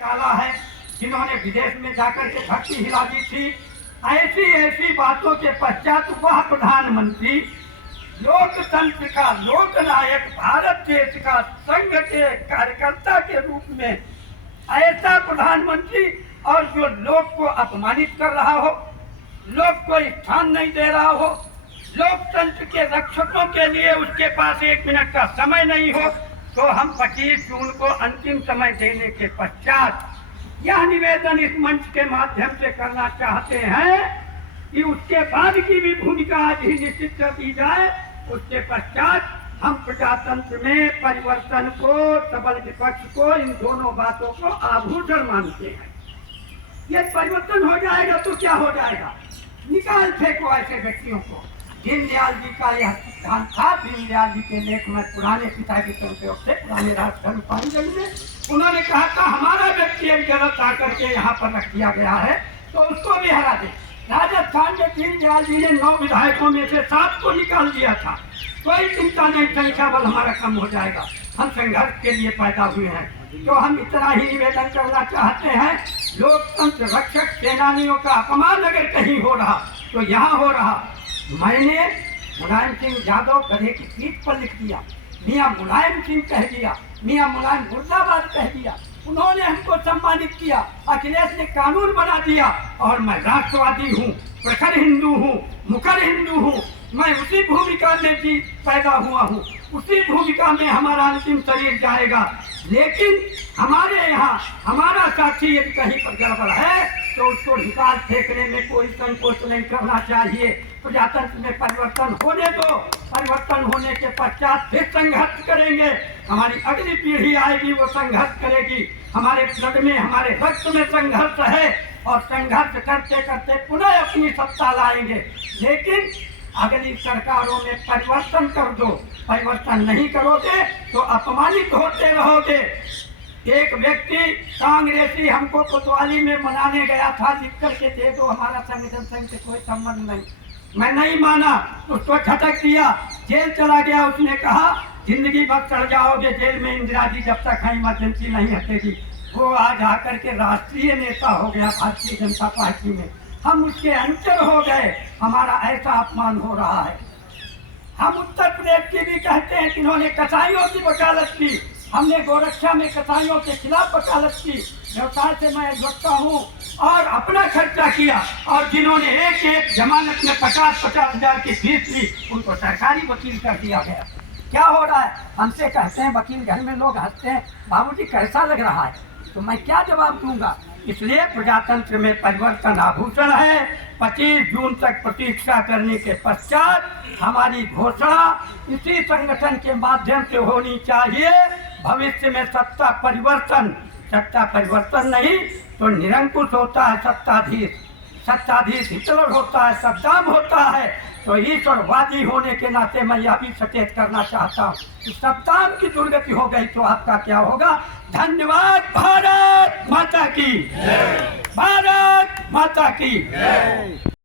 डाला है, जिन्होंने विदेश में जाकर के भक्ति हिला दी थी। ऐसी ऐसी बातों के पश्चात वह प्रधानमंत्री लोकतंत्र का लोकनायक भारत देश का संघ के कार्यकर्ता के रूप में ऐसा प्रधानमंत्री और जो लोग को अपमानित कर रहा हो, लोग को स्थान नहीं दे रहा हो, लोकतंत्र के रक्षकों के लिए उसके पास 1 मिनट का समय नहीं हो, तो हम 25 जून को अंतिम समय देने के पश्चात यह निवेदन इस मंच के माध्यम से करना चाहते हैं कि उसके बाद की भी भूमिका आज ही निश्चित कर दी जाए। उसके पश्चात हम प्रजातंत्र में परिवर्तन को, सबल विपक्ष को, इन दोनों बातों को आभूषण मानते हैं। ये परिवर्तन हो जाएगा तो क्या हो जाएगा? निकाल फेंको ऐसे व्यक्तियों को। दीनदयाल जी का यह सिद्धांत था। दीनदयाल जी के लेख में पुराने पिता के तौर पे पुराने राष्ट्रधर्म पारिजन में उन्होंने कहा था हमारा व्यक्ति एक गलत आकर के यहाँ पर रख दिया गया है तो उसको भी हरा दे। राजस्थान में दीनदयाल जी ने 9 विधायकों में से 7 को निकाल दिया था। कोई चिंता नहीं, संख्या बल हमारा कम हो जाएगा। हम संघर्ष के लिए पैदा हुए हैं। तो हम इतना ही निवेदन करना चाहते हैं, लोकतंत्र रक्षक सेनानियों का अपमान अगर कहीं हो रहा तो यहाँ हो रहा। मैंने मुलायम सिंह यादव गधे की पीठ पर लिख दिया, मियाँ मुलायम सिंह कह दिया, मियाँ मुलायम मुर्दाबाद कह दिया। उन्होंने हमको सम्मानित किया। अखिलेश ने कानून बना दिया और मैं राष्ट्रवादी हूँ, प्रखर हिंदू हूँ, मुखर हिंदू हूँ। मैं उसी भूमिका में भी पैदा हुआ हूँ, उसी भूमिका में हमारा अंतिम शरीर जाएगा। लेकिन हमारे यहाँ हमारा साथी यदि कहीं पर गड़बड़ है तो उसको निकाल फेंकने में कोई संकोच नहीं करना चाहिए। प्रजातंत्र में परिवर्तन होने दो, परिवर्तन होने के पश्चात फिर संघर्ष करेंगे। हमारी अगली पीढ़ी आएगी, वो संघर्ष करेगी। हमारे ब्लड में, हमारे रक्त में संघर्ष है और संघर्ष करते करते पुनः अपनी सत्ता लाएंगे। लेकिन अगली सरकारों में परिवर्तन कर दो, परिवर्तन नहीं करोगे तो अपमानित होते रहोगे। एक व्यक्ति कांग्रेसी हमको कोतवाली में मनाने गया था, लिख करके दे दो, हमारा संगठन संघ से कोई संबंध नहीं। मैं नहीं माना, उसको झटक दिया, जेल चला गया। उसने कहा जिंदगी भर चढ़ जाओगे जेल में इंदिरा जी जब तक है इमरजेंसी नहीं हटेगी। वो आज आकर के राष्ट्रीय नेता हो गया भारतीय जनता पार्टी में। हम उसके अंतर हो गए, हमारा ऐसा अपमान हो रहा है। हम उत्तर प्रदेश की भी कहते हैं जिन्होंने कसाईयों की वकालत की, हमने गोरक्षा में कसाईयों के खिलाफ वकालत की। व्यवसाय से मैं जुड़ता हूँ और अपना खर्चा किया, और जिन्होंने एक जमानत में 50-50 हजार की फीस ली उनको सरकारी वकील कर दिया गया। क्या हो रहा है? हमसे कहते हैं वकील, घर में लोग हंसते हैं, बाबूजी कैसा लग रहा है? तो मैं क्या जवाब दूंगा? इसलिए प्रजातंत्र में परिवर्तन आभूषण है। 25 जून तक प्रतीक्षा करने के पश्चात हमारी घोषणा इसी संगठन के माध्यम से होनी चाहिए। भविष्य में सत्ता परिवर्तन नहीं तो निरंकुश होता है सत्ताधीश, सत्ताधीश हिटलर होता है, सद्दाम होता है। तो ईश्वरवादी होने के नाते मैं यह भी सचेत करना चाहता हूँ कि सद्दाम की दुर्गति हो गई तो आपका क्या होगा। धन्यवाद। भारत माता की, भारत माता की।